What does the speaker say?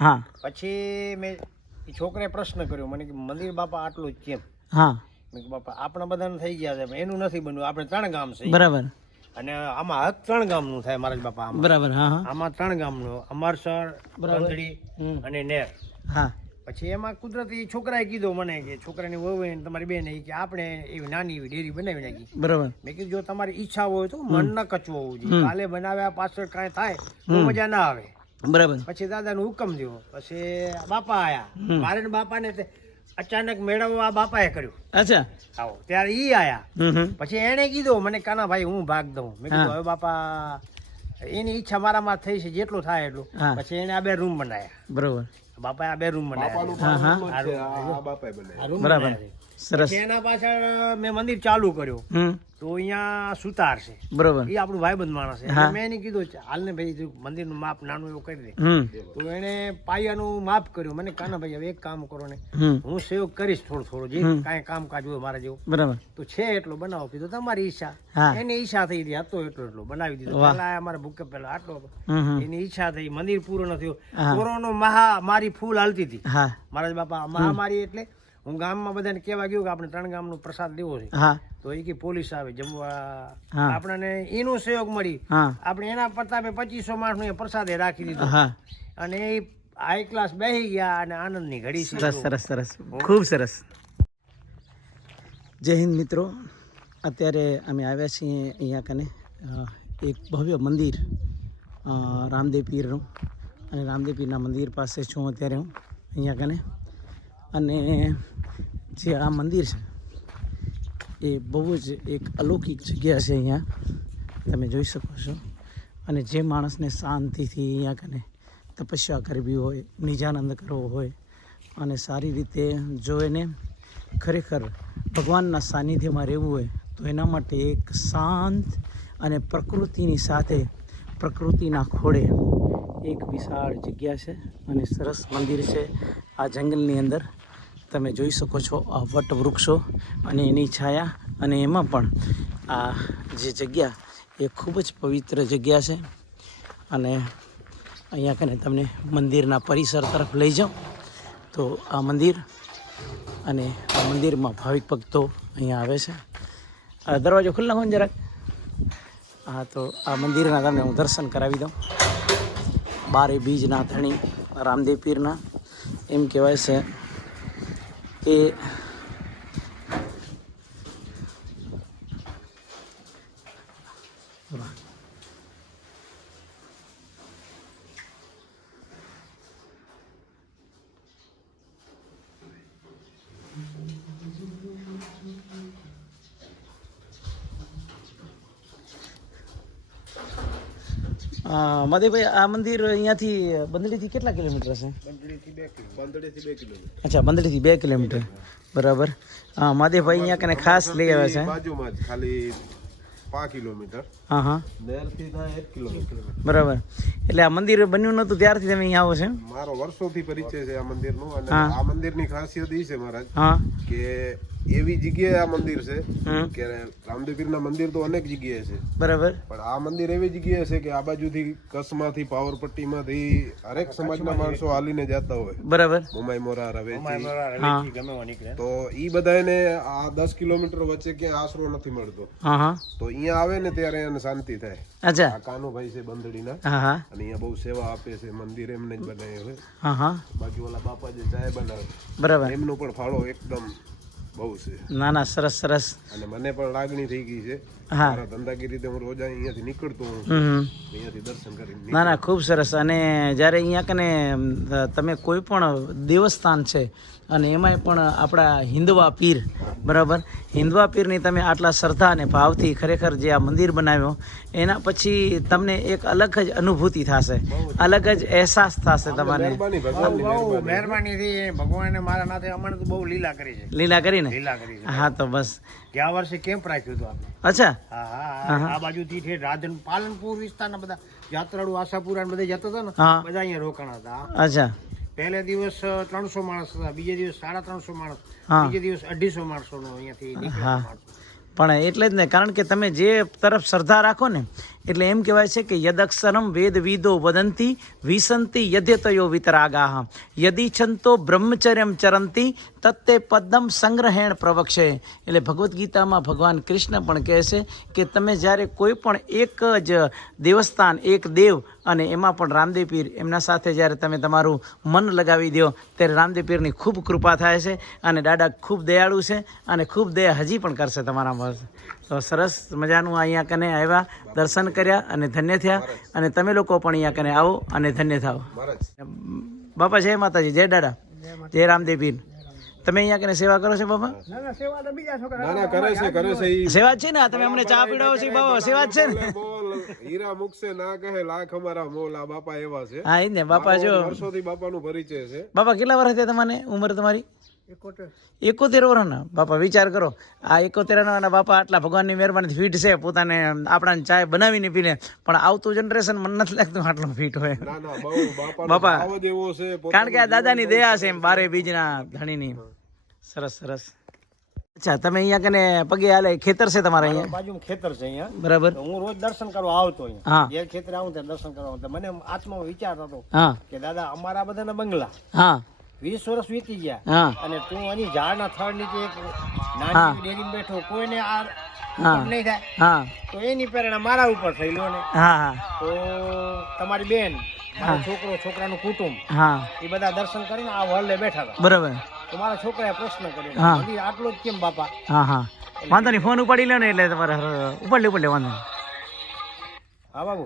હા. પછી મેં છોકરે છોકરાએ પ્રશ્ન કર્યો. મને કે મંદિર બાપા આટલું જ કેમ? હા. મેં કે બાપા આપણા બધાને થઈ ગયા છે એનું નથી બન્યું આપણે ત્રણ ગામ છે. બરાબર. અને આમાં હક ત્રણ ગામનું થાય મારા બાપા બરાબર હા આમાં ત્રણ ગામનું. અમરસર. બંધડી અને નેર. હા. પછી એમાં કુદરતી છોકરાએ કીધું મને કે છોકરાની વહુ હોય તમારી બેન કે આપણે એવી નાની એવી ડેરી બનાવી નાખી. બરાબર. મેં કીધું જો તમારી ઈચ્છા હોય તો મન ન કચવો હોવું જોઈએ કાલે બનાવ્યા પાછળ કાંઈ થાય તો મજા ના આવે. બરાબર. પછી દાદાનો હુકમ થયો. પછી બાપા આયા. મારે ને બાપાને અચાનક મેળવવા બાપાએ કર્યું. અચ્છા. આવો. ત્યારે ઈ આયા. પછી એને કીધું મને કાના ભાઈ હું ભાગ દઉં. મેં કીધું હવે બાપા એની ઈચ્છા મારામાં થઈ છે જેટલું થાય એટલું. પછી એને આ બે રૂમ બનાયા બરાબર. બાપાએ આ બે રૂમ બનાવ્યા. બરાબર. બનાવ્યા. સરસ. એના પાછળ મેં મંદિર ચાલુ કર્યું. તો અહીંયા સુતાર છે બરોબર. એ આપણું ભાઈબંધ માણસ છે. મેં એને કીધું હાલ ને ભાઈ મંદિરનું માપ નાનું એવું કરી દે. તો એને પાયાનું માપ કર્યું. મને કાના ભાઈ હવે એક કામ કરો ને. હું સેવ કરીશ થોડું થોડું. જે કાંઈ કામકાજ હોય મારા જેવું. બરાબર. તો છે એટલો બનાવો કીધું તમારી ઈચ્છા. એને ઈચ્છા થઈ હતી હતો એટલો એટલો. બનાવી દીધો. પેલા અમારે ભૂકે પેલા આટલો એની ઈચ્છા થઈ. મંદિર પૂરો ન થયું કોરોનો મહા મારી ફૂલ હાલતી હતી. મહારાજ બાપા મહામારી એટલે હું ગામમાં બધાને કહેવા ગયો કે આપણે ત્રણ ગામનો પ્રસાદ લેવો છે. હા. તો એ કે પોલીસ આવે જમવા આપણને એનું સહયોગ મળી. આપણે એના પ્રતાપે પચીસો માણસનો પ્રસાદે રાખી દીધો. અને એ હાઈ ક્લાસ બેસી ગયા અને આનંદની ઘડી સરસ સરસ સરસ. ખૂબ સરસ. જય હિન્દ મિત્રો. અત્યારે અમે આવ્યા છીએ અહીંયા કને એક ભવ્ય મંદિર રામદેવ પીરનું. અને રામદેવ પીરના મંદિર પાસે છું અત્યારે હું. અહીંયા કને અને જે આ મંદિર છે, એ બહુ જ એક અલૌકિક જગ્યા છે અહીંયા. તમે જોઈ શકો છો. અને જે માણસને શાંતિથી અહીંયા કને તપસ્યા કરવી હોય, નિજાનંદ કરવો હોય, અને સારી રીતે જો એને ખરેખર ભગવાનના સાનિધ્યમાં રહેવું હોય, તો એના માટે એક શાંત અને પ્રકૃતિની સાથે, પ્રકૃતિના ખોળે એક વિશાળ જગ્યા છે અને સરસ મંદિર છે આ જંગલની અંદર. તમે જોઈ શકો છો આ વટ વૃક્ષો અને એની છાયા અને એમાં પણ આ જે જગ્યા એ ખૂબ જ પવિત્ર જગ્યા છે. અને અહીંયા કને તમને મંદિરના પરિસર તરફ લઈ જાઉં. તો આ મંદિર અને આ મંદિરમાં ભાવિક ભક્તો અહીંયા આવે છે. આ દરવાજો ખુલ્લા હોય જરાક? હા, તો આ મંદિરના તમને હું દર્શન કરાવી દઉં. બારે બીજના ધણી, રામદેવ પીરના, એમ કહેવાય છે. કે અ, મહાદેવભાઈ આ મંદિર અહીંયાથી બંદડીથી કેટલા કિલોમીટર છે? અચ્છા બંદડીથી બે કિલોમીટર. બરાબર. હા મહાદેવભાઈ અહીંયા કને ખાસ લઈ આવ્યા છે. બાજુમાં જ ખાલી પાંચ કિલોમીટર. હા હા. બરાબર. એટલે આ મંદિર બન્યું નહોતું ત્યારથી તમે અહીંયા આવો છો મારો વર્ષોથી પરિચય છે આ મંદિરનો અને આ મંદિરની ખાસિયત એ છે મહારાજ હા. કે એવી જગ્યાએ આ મંદિર છે કે રામદેવ ના મંદિર તો અનેક જગ્યાએ છે. બરાબર. પણ આ મંદિર એવી જગ્યાએ છે કે આ બાજુથી કચ્છમાંથી પાવરપટ્ટીમાંથી હરેક સમાજના માણસો હાલીને જતા હોય. બરાબર. મુંબઈ મોરા રવેચી. તો ઈ બધાને આ દસ કિલોમીટર વચ્ચે કે આશરો નથી મળતો. હા હા. તો અહીંયા આવે ને ત્યારે એને શાંતિ થાય. અચ્છા. આ કાનુભાઈ છે બંધડીના. હા હા. અને અહીંયા બહુ સેવા આપે છે મંદિર એમને જ બનાવ્યું હોય હા હા. બાકી ઓલા બાપા જે ચાય બનાવે બરાબર. એમનો પણ ફાળો એકદમ બહુ છે. ના ના સરસ સરસ. અને મને પણ લાગણી થઈ ગઈ છે. હા. રીતે હું રોજ અહીંયાથી નીકળતો હું અહીંયાથી દર્શન કરીને ના ના ખૂબ સરસ. અને જ્યારે અહીંયા કને તમે કોઈ પણ દેવસ્થાન છે અને એમાંય પણ આપણા હિન્દવા પીર બરાબર? હિન્દવા પીરની તમે આટલા શ્રદ્ધા અને ભાવથી ખરેખર જે આ મંદિર બનાવ્યો એના પછી તમને એક અલગ જ અનુભૂતિ થશે. અલગ જ અહેસાસ થશે તમારે મહેરબાની બહુ મહેરબાની. થી ભગવાને મારા નાથે અમને બહુ લીલા કરી છે. લીલા કરીને? છે. હા તો બસ. ગયા વર્ષે કેમ્પ રાખ્યું હતું આપણે અચ્છા. આ બાજુથી છે રાધન પાલનપુર વિસ્તારના બધા યાત્રાળુ આશાપુરા ને બધા જતા હતા ને બધા અહીંયા રોકાણા હતા. અચ્છા. પહેલે દિવસ ત્રણસો માણસ હતા બીજે દિવસ સાડા ત્રણસો માણસ બીજે દિવસ અઢીસો માણસો નો અહીંયાથી પણ એટલે જ ને કારણ કે તમે જે તરફ શ્રદ્ધા રાખો ને એટલે એમ કહેવાય છે કે યદક્ષરમ વેદ વિદો વદંતી, વિસંતી યદ્યતયો વિતરાગાહ. યદિછંતો બ્રહ્મચર્યમ ચરંતી, તત્તે પદ્મ સંગ્રહેણ પ્રવક્ષે. એટલે ભગવદ્ ગીતામાં ભગવાન કૃષ્ણ પણ કહે છે કે તમે જ્યારે કોઈ પણ એક જ દેવસ્થાન, એક દેવ અને એમાં પણ રામદેવ પીર એમના સાથે જ્યારે તમે તમારું મન લગાવી દો, ત્યારે રામદેવ પીરની ખૂબ કૃપા થાય છે અને દાદા ખૂબ દયાળુ છે અને ખૂબ દયા હજી પણ કરશે તમારા તો સરસ મજાનું અહીંયા કને આવ્યા દર્શન કર્યા અને ધન્ય થયા. અને તમે લોકો પણ અહીંયા કને આવો અને ધન્ય થાઓ. બાપા જય માતાજી જય દાદા જય રામદેવ પીર તમે અહીંયા કને સેવા કરો છો બાપા? ના ના સેવા તો બીજા છોકરા ના ના કરે છે કરે છે ઈ. સેવા જ છે ને તમે અમને ચા પીડાવો છો બાપા બાબા સેવા છે ને. બોલ હીરા મુકશે ના કહે લાખ અમારા મોલ બાપા એવા છે. હા એ ને બાપા જો. વર્ષોથી બાપાનું પરિચય છે. બાપા કેટલા વર્ષ થયા તમને ઉંમર તમારી? એકોતેર વર્ષના બાપા વિચાર કરો. આ એકોતેર ના બાપા આટલા ભગવાનની મહેરબાની ફીટ છે. પોતાને આપણાને ચાય બનાવીને પીને. પણ આવતું જનરેશન મને નથી લાગતું આટલું ફીટ હોય. બાપા. કારણ કે આ દાદાની દયા છે એમ બારે બીજના ધણીની. સરસ સરસ. અચ્છા તમે અહીંયા કને પગે હાલે ખેતર છે તમારે અહીંયા? બાજુમાં ખેતર છે અહીંયા. બરાબર. હું રોજ દર્શન કરવા આવતો અહીંયા. જે ખેતરે આવું ત્યાં દર્શન કરવા મને આત્મા વિચાર હતો કે દાદા અમારા બધાના બંગલા. હા. વીસ વર્ષ વીતી ગયા. અને તું આની ઝાડના થડ નીચે એક નાની ડેરીમાં બેઠો કોઈને આ નહીં થાય. તો એની પ્રેરણા મારા ઉપર થયેલો ને. તો તમારી બેન છોકરો છોકરાનું કુટુંબ હા. એ બધા દર્શન કરીને આ વરલે બેઠા હતા. બરાબર. તો મારા છોકરાએ પ્રશ્ન. કર્યો "હજી આટલો જ કેમ બાપા? હા હા. વાંધો નહીં ફોન ઉપાડી લે ને એટલે તમારે ઉપાડ લે ઉપાડ લે વાંધો હા બાબુ.